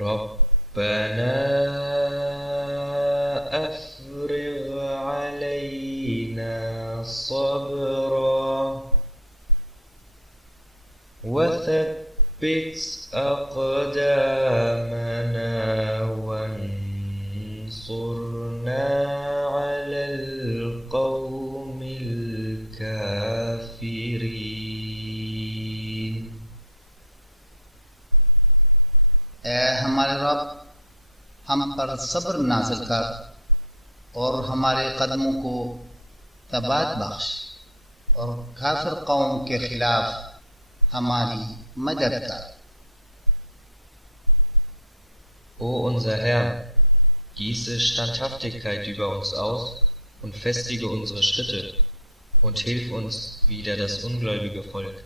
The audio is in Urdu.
ربنا أفرغ علينا صبرا وثبت أقدامنا وانصرنا على القوم الكافرين. اے ہمارے رب، ہم پر صبر نازل کر اور ہمارے قدموں کو ثبات بخش اور کافر قوم کے خلاف ہماری مدد کر. O unser Herr, gieße Standhaftigkeit über uns aus und festige unsere Schritte und hilf uns wider das ungläubige Volk.